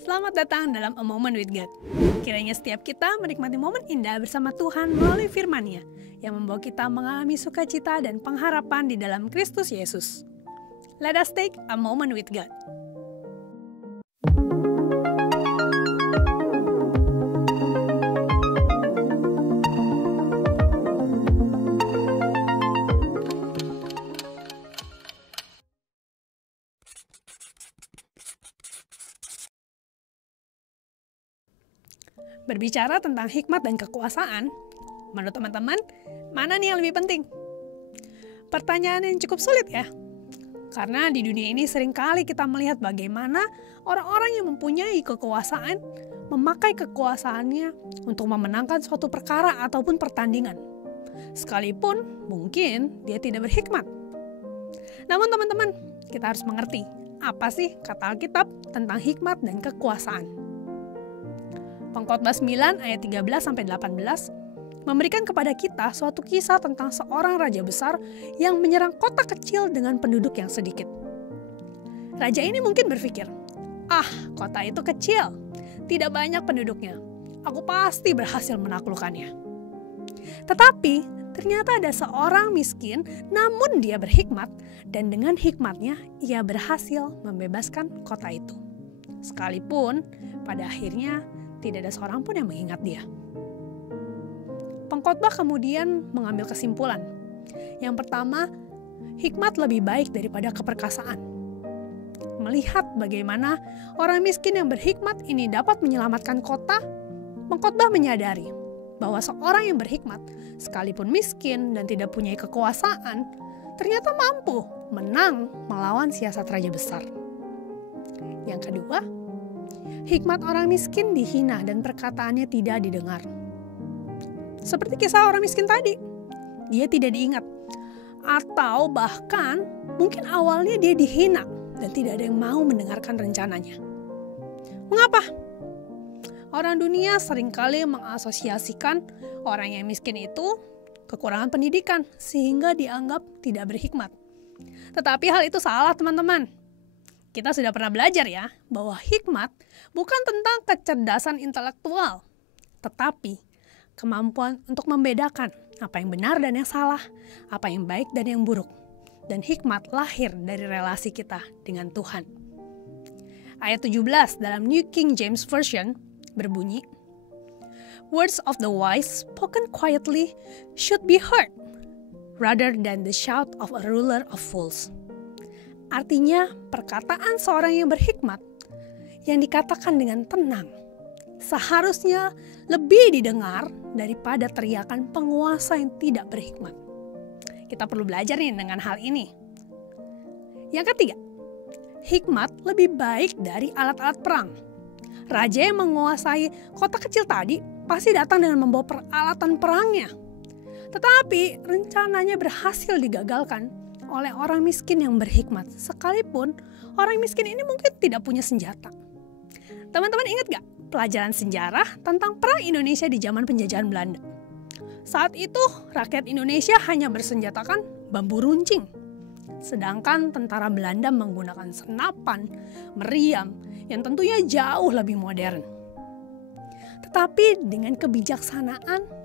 Selamat datang dalam A Moment with God. Kiranya setiap kita menikmati momen indah bersama Tuhan melalui firman-Nya yang membawa kita mengalami sukacita dan pengharapan di dalam Kristus Yesus. Let us take a moment with God. Berbicara tentang hikmat dan kekuasaan, menurut teman-teman, mana nih yang lebih penting? Pertanyaan yang cukup sulit ya. Karena di dunia ini seringkali kita melihat bagaimana orang-orang yang mempunyai kekuasaan memakai kekuasaannya untuk memenangkan suatu perkara ataupun pertandingan. Sekalipun mungkin dia tidak berhikmat. Namun teman-teman, kita harus mengerti apa sih kata Alkitab tentang hikmat dan kekuasaan. Pengkhotbah 9 ayat 13-18 memberikan kepada kita suatu kisah tentang seorang raja besar yang menyerang kota kecil dengan penduduk yang sedikit. Raja ini mungkin berpikir, kota itu kecil, tidak banyak penduduknya, aku pasti berhasil menaklukkannya. Tetapi ternyata ada seorang miskin namun dia berhikmat dan dengan hikmatnya ia berhasil membebaskan kota itu. Sekalipun pada akhirnya tidak ada seorang pun yang mengingat dia. Pengkhotbah kemudian mengambil kesimpulan. Yang pertama, hikmat lebih baik daripada keperkasaan. Melihat bagaimana orang miskin yang berhikmat ini dapat menyelamatkan kota, pengkhotbah menyadari bahwa seorang yang berhikmat, sekalipun miskin dan tidak punya kekuasaan, ternyata mampu menang melawan siasat raja besar. Yang kedua, hikmat orang miskin dihina dan perkataannya tidak didengar. Seperti kisah orang miskin tadi, dia tidak diingat. Atau bahkan mungkin awalnya dia dihina dan tidak ada yang mau mendengarkan rencananya. Mengapa? Orang dunia seringkali mengasosiasikan orang yang miskin itu kekurangan pendidikan sehingga dianggap tidak berhikmat. Tetapi hal itu salah teman-teman. Kita sudah pernah belajar ya, bahwa hikmat bukan tentang kecerdasan intelektual, tetapi kemampuan untuk membedakan apa yang benar dan yang salah, apa yang baik dan yang buruk. Dan hikmat lahir dari relasi kita dengan Tuhan. Ayat 17 dalam New King James Version berbunyi, "Words of the wise spoken quietly should be heard, rather than the shout of a ruler of fools." Artinya, perkataan seorang yang berhikmat yang dikatakan dengan tenang seharusnya lebih didengar daripada teriakan penguasa yang tidak berhikmat. Kita perlu belajar nih dengan hal ini. Yang ketiga, hikmat lebih baik dari alat-alat perang. Raja yang menguasai kota kecil tadi pasti datang dengan membawa peralatan perangnya. Tetapi rencananya berhasil digagalkan oleh orang miskin yang berhikmat, sekalipun orang miskin ini mungkin tidak punya senjata. Teman-teman ingat gak pelajaran sejarah tentang perang Indonesia di zaman penjajahan Belanda? Saat itu rakyat Indonesia hanya bersenjatakan bambu runcing, sedangkan tentara Belanda menggunakan senapan, meriam yang tentunya jauh lebih modern. Tetapi dengan kebijaksanaan,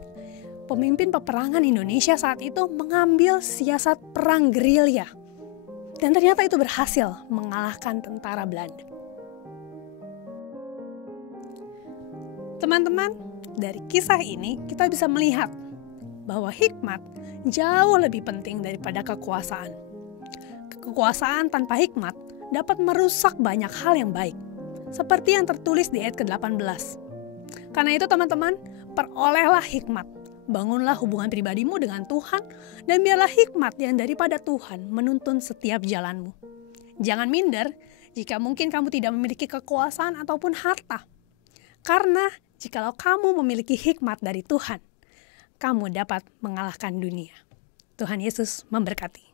pemimpin peperangan Indonesia saat itu mengambil siasat perang gerilya. Dan ternyata itu berhasil mengalahkan tentara Belanda. Teman-teman, dari kisah ini kita bisa melihat bahwa hikmat jauh lebih penting daripada kekuasaan. Kekuasaan tanpa hikmat dapat merusak banyak hal yang baik. Seperti yang tertulis di ayat ke-18. Karena itu teman-teman, perolehlah hikmat. Bangunlah hubungan pribadimu dengan Tuhan dan biarlah hikmat yang daripada Tuhan menuntun setiap jalanmu. Jangan minder jika mungkin kamu tidak memiliki kekuasaan ataupun harta. Karena jikalau kamu memiliki hikmat dari Tuhan, kamu dapat mengalahkan dunia. Tuhan Yesus memberkati.